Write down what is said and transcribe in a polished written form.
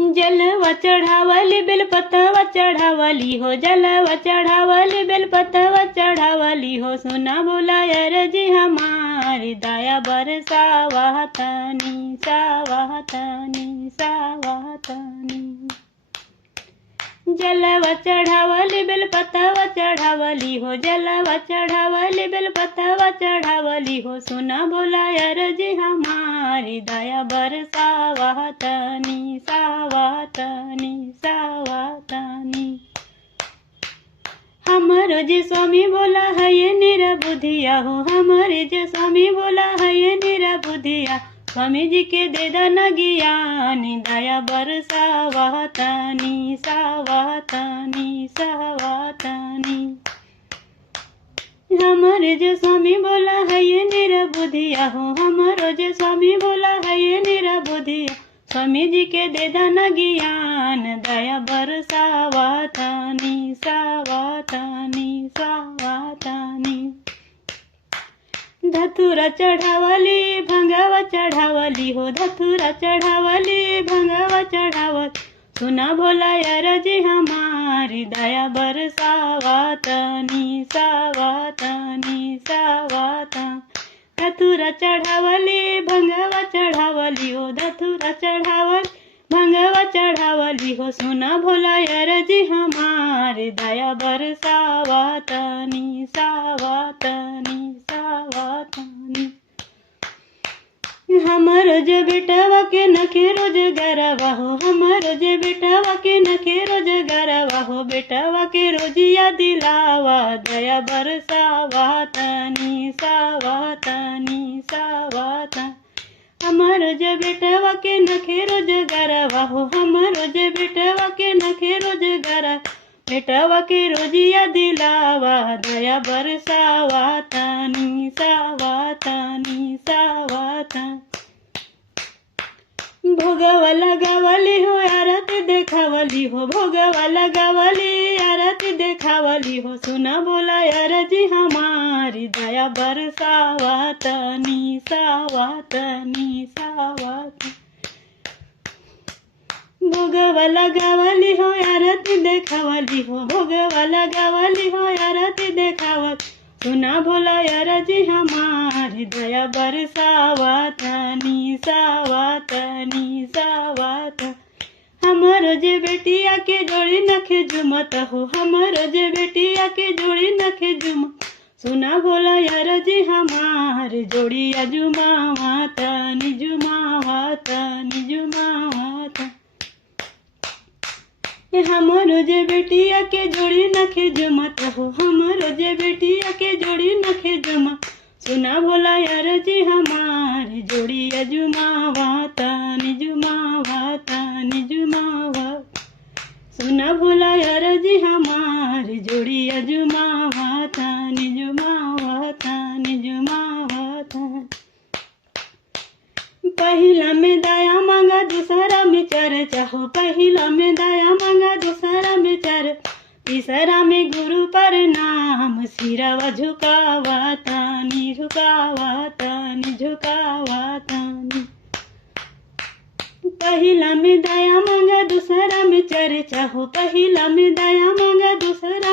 जलवा चढ़ावली बेलपतवा चढ़ावली हो, जलवा चढ़ावली बेलपतवा चढ़ावली हो। सुना बुलाया रजी हमारी दया बरसावा तनी सावा तनी सावा तनी। जलवा चढ़ावली बेलपतवा चढ़ावली हो, जलवा चढ़ावली बेलपतवा चढ़ावली हो। सुना बुलाया रजी हमारी दया बरसावा तनी सावा तनी सावा तनी। हमारो जे स्वामी बोला है ये निरबुधिया हो, हमारे जे स्वामी बोला है ये निरबुधिया। स्वामी जी के दे दाना ज्ञान दया बरसावा तनी सावा तनी सावा तनी। हमारे जो स्वामी बोला है ये निरबुधिया हो, हमारो जो स्वामी बोला है ये निरबुधिया। स्वामी जी के दे दाना ज्ञान दया बरसावा तनी सावा तनी सावा तनी। धतूरा चढ़ावली भंगावा चढ़ावली हो, धतूरा चढ़ावली भंगावा चढ़ावली। सुना भोला यार जी हमारी दया बरसावा तनी सावा तनी सावा तनी। धतूरा चढ़ावली भंगावा चढ़ावली हो, धतूरा चढ़ावली भंगावा चढ़ावली हो। सुना भोला यार जी हमारी दया बरसावा तनी सावा तनी सावा तनी। हमारो जे बेटावा के नखे रोज गरवा हो, हमारो जे बेटावा के नखे रोज गरवा हो। बेटावा के रोजिया दिलावा दया बरसावा तनी सावा तनी सावा तनी। हमारो जे बेटावा के नखे रोज गरवा हो, हमारो जे बेटावा के नखे रोज गरवा। बेटावा के रोजिया दिलावा दया बरसावा तनी सावा तनी सावा तनी। भोगवा लगावली हो आरती देखावली हो, भोगवा लगावली आरती देखावली हो। सुना बोला यार जी हमारी दया बरसावा तनी सावा तनी सावा तनी। भोगवा लगावली हो आरती देखावली हो, भोगवा लगावली हो आरती देखावली। सुना भोला यार जी हमारी दया बरसावा तनी सावा तनी सावा तनी। हमारो जे बेटिया के जोड़ी नखे जुमत हो, हमारो जे बेटिया के जोड़ी नखे जुमत। सुना भोला यार जी हमारी जोड़िया जुमावा तनी जुमावा तनी जुमावा तनी। हमारो जे बेटिया के जोड़ी नखे जुमत हो, हमारो जे बेटिया के जोड़ी नखे जुमत। सुना भोला यार जी हमारी जोड़िया जुमावा तनी जुमावा तनी जुमावा। सुना भोला यार जी हमारी जोड़िया जुमावा तनी जुमावा तनी जुमावा तनी। पहिला में दया मांगा दूसरा में चर्चा हो, पहिला में दया मांगा दूसरा में चर्चा। तीसरा में गुरु पर नाम सिरवा झुकावा तनी झुकावा तनी झुकावा तनी। पहिला में दया मांगा दूसरा में चर्चा हो, पहिला में दया मांगा दूसरा